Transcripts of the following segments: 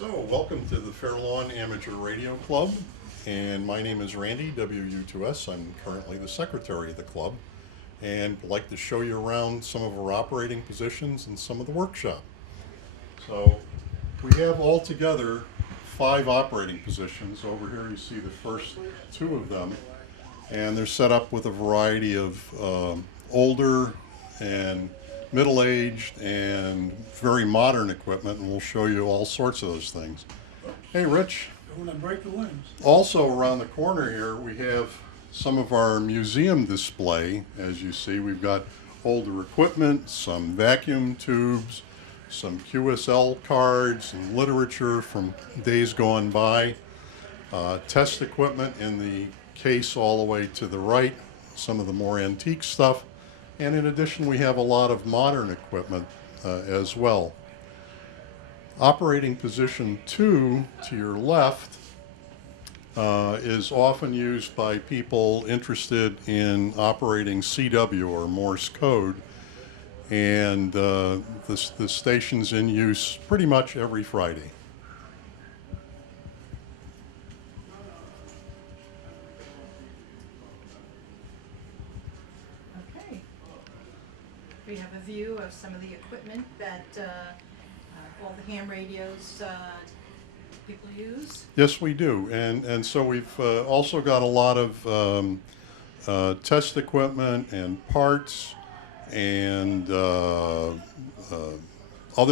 So, welcome to the Fair Lawn Amateur Radio Club, and my name is Randy, WU2S. I'm currently the secretary of the club, and would like to show you around some of our operating positions and some of the workshop. So, we have altogether 5 operating positions. Over here you see the first 2 of them, and they're set up with a variety of older and middle-aged and very modern equipment, and we'll show you all sorts of those things. Hey, Rich. Don't want to break the limbs. Also around the corner here we have some of our museum display. As you see, we've got older equipment, some vacuum tubes, some QSL cards and literature from days gone by, test equipment in the case all the way to the right, some of the more antique stuff. And in addition, we have a lot of modern equipment as well. Operating position 2 to your left is often used by people interested in operating CW or Morse code. And the station's in use pretty much every Friday. We have a view of some of the equipment that all the ham radios people use. Yes, we do, and so we've also got a lot of test equipment and parts and other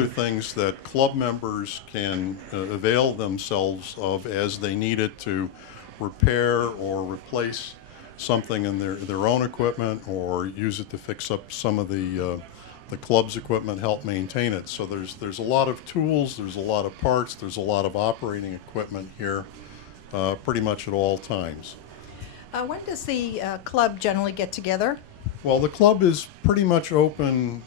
things that club members can avail themselves of as they need it to repair or replace something in their own equipment, or use it to fix up some of the club's equipment, help maintain it. So there's a lot of tools, there's a lot of parts, there's a lot of operating equipment here, pretty much at all times. When does the club generally get together? Well, the club is pretty much open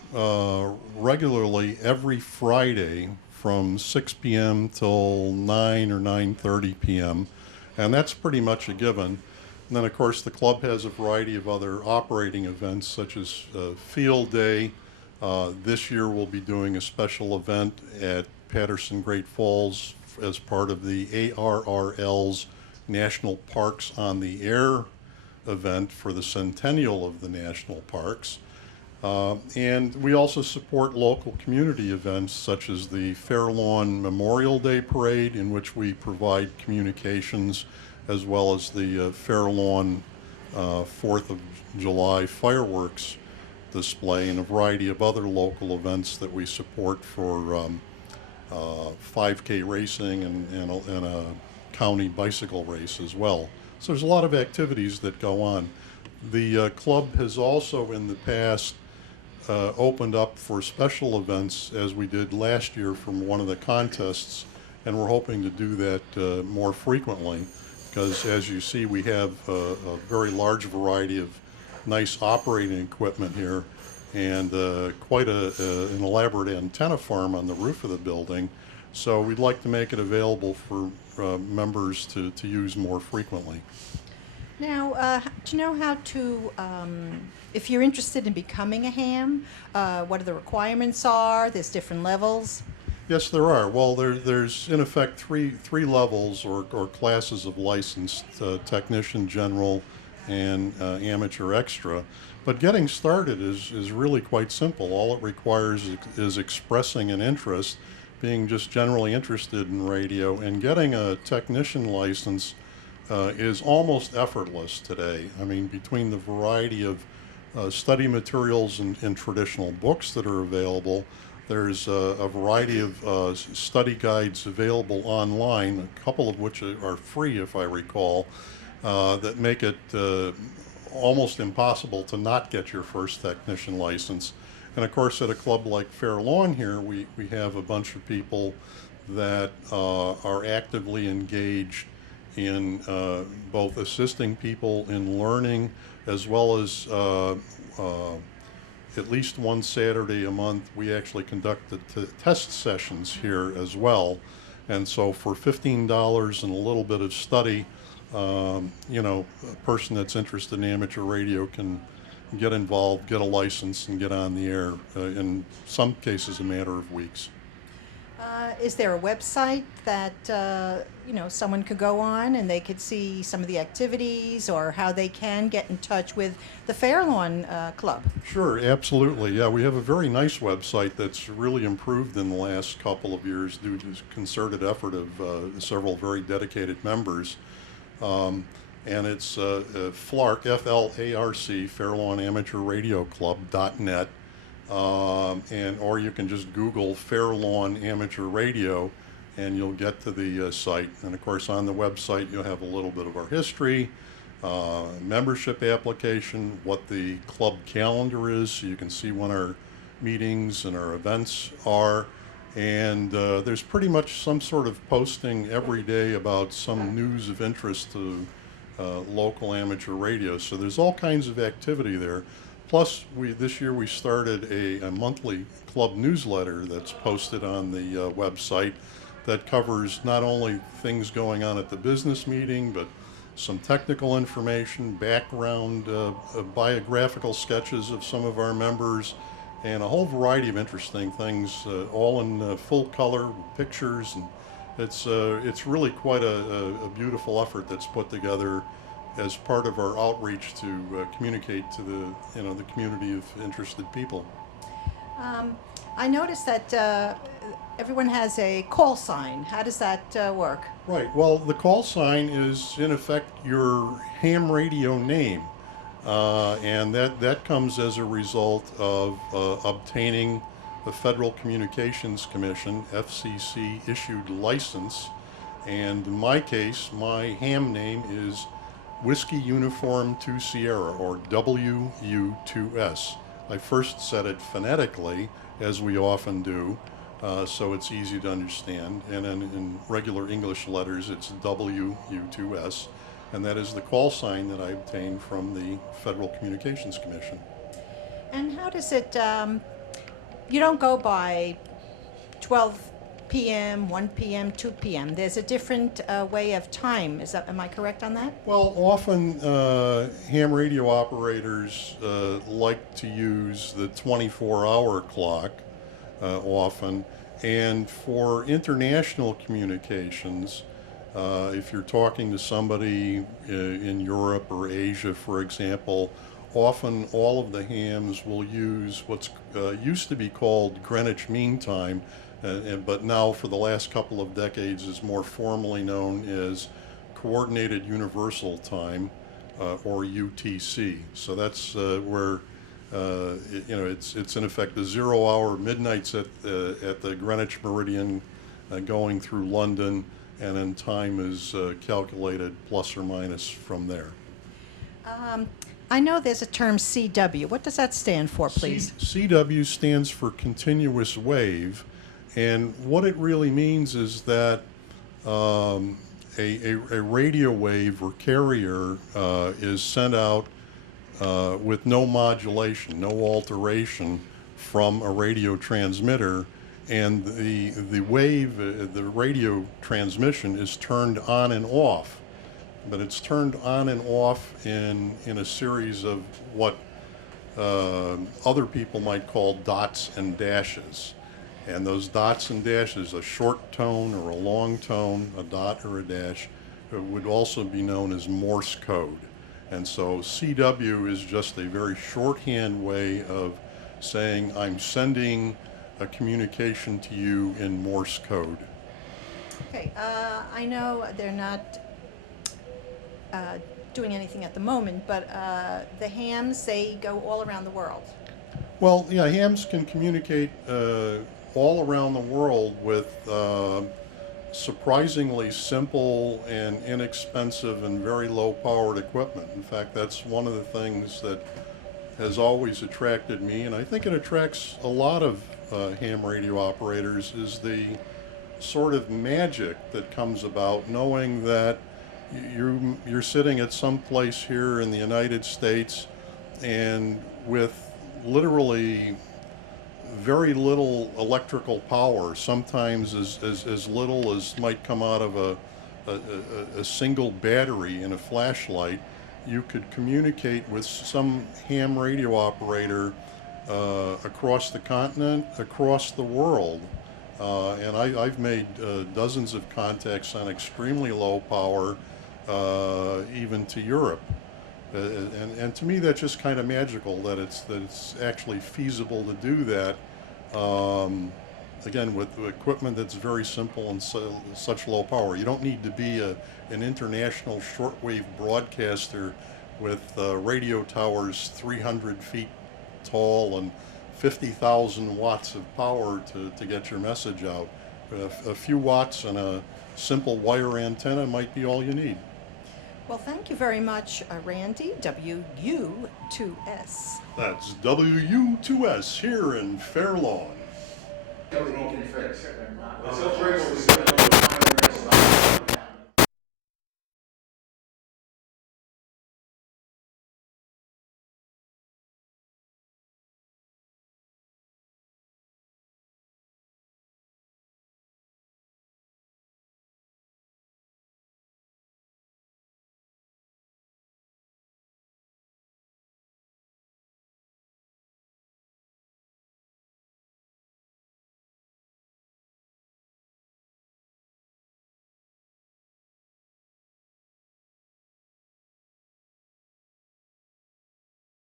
regularly every Friday from 6 p.m. till 9 or 9:30 p.m., and that's pretty much a given. And then, of course, the club has a variety of other operating events, such as Field Day. This year we'll be doing a special event at Patterson Great Falls as part of the ARRL's National Parks on the Air event for the centennial of the national parks. And we also support local community events such as the Fair Lawn Memorial Day Parade, in which we provide communications, as well as the Fair Lawn 4th of July fireworks display, and a variety of other local events that we support for 5K racing and a county bicycle race as well. So there's a lot of activities that go on. The club has also in the past opened up for special events, as we did last year from one of the contests, and we're hoping to do that more frequently, because as you see, we have a very large variety of nice operating equipment here, and quite an elaborate antenna farm on the roof of the building. So we'd like to make it available for members to use more frequently. Now, do you know how to, if you're interested in becoming a ham, what the requirements are? There's different levels. Yes, there are. Well, there's in effect three levels or classes of licensed: technician, general, and amateur extra. But getting started is really quite simple. All it requires is expressing an interest, being just generally interested in radio, and getting a technician license is almost effortless today. I mean, between the variety of study materials and traditional books that are available, there's a variety of study guides available online, a couple of which are free, if I recall, that make it almost impossible to not get your first technician license. And of course, at a club like Fair Lawn here, we have a bunch of people that are actively engaged in both assisting people in learning, as well as at least one Saturday a month, we actually conduct the test sessions here as well. And so for $15 and a little bit of study, a person that's interested in amateur radio can get involved, get a license, and get on the air, in some cases a matter of weeks. Is there a website that someone could go on and they could see some of the activities or how they can get in touch with the Fairlawn Club? Sure, absolutely. Yeah, we have a very nice website that's really improved in the last couple of years due to concerted effort of several very dedicated members. And it's FLARC, F-L-A-R-C, Fairlawn Amateur Radio Club.net. Or you can just Google Fairlawn Amateur Radio and you'll get to the site. And of course, on the website, you'll have a little bit of our history, membership application, what the club calendar is, so you can see when our meetings and our events are. And there's pretty much some sort of posting every day about some news of interest to local amateur radio. So there's all kinds of activity there. Plus, this year we started a monthly club newsletter that's posted on the website that covers not only things going on at the business meeting, but some technical information, background, biographical sketches of some of our members, and a whole variety of interesting things, all in full color pictures. And it's really quite a beautiful effort that's put together as part of our outreach to communicate to the community of interested people. I noticed that everyone has a call sign. How does that work? Right. Well, the call sign is in effect your ham radio name, and that comes as a result of obtaining the Federal Communications Commission (FCC) issued license. And in my case, my ham name is Whiskey Uniform 2 Sierra, or WU2S. I first said it phonetically, as we often do, so it's easy to understand. And then in regular English letters, it's WU2S. And that is the call sign that I obtained from the Federal Communications Commission. And how does it, you don't go by 12 p.m., 1 p.m., 2 p.m. There's a different way of time. Am I correct on that? Well, often ham radio operators like to use the 24-hour clock often. And for international communications, if you're talking to somebody in Europe or Asia, for example, often all of the hams will use what's used to be called Greenwich Mean Time, but now for the last couple of decades is more formally known as Coordinated Universal Time, or UTC. So that's where it's in effect the 0 hour midnights at the Greenwich Meridian, going through London, and then time is calculated plus or minus from there. I know there's a term CW. What does that stand for, please? CW stands for continuous wave, and what it really means is that a radio wave or carrier is sent out with no modulation, no alteration from a radio transmitter, and the wave, the radio transmission is turned on and off. But it's turned on and off in a series of what other people might call dots and dashes. And those dots and dashes, a short tone or a long tone, a dot or a dash, would also be known as Morse code. And so CW is just a very shorthand way of saying I'm sending a communication to you in Morse code. Okay, I know they're not doing anything at the moment, but the hams, they go all around the world. Well, yeah, hams can communicate all around the world with surprisingly simple and inexpensive and very low-powered equipment. In fact, that's one of the things that has always attracted me, and I think it attracts a lot of ham radio operators, is the sort of magic that comes about knowing that you're sitting at some place here in the United States, and with literally very little electrical power, sometimes as little as might come out of a single battery in a flashlight, you could communicate with some ham radio operator across the continent, across the world, And I've made dozens of contacts on extremely low power, even to Europe. And to me, that's just kind of magical that it's actually feasible to do that. Again, with equipment that's very simple and such low power. You don't need to be an international shortwave broadcaster with radio towers 300 feet tall and 50,000 watts of power to get your message out. A few watts and a simple wire antenna might be all you need. Well, thank you very much, Randy, WU2S. That's WU2S here in Fair Lawn. Everything can fix. It's a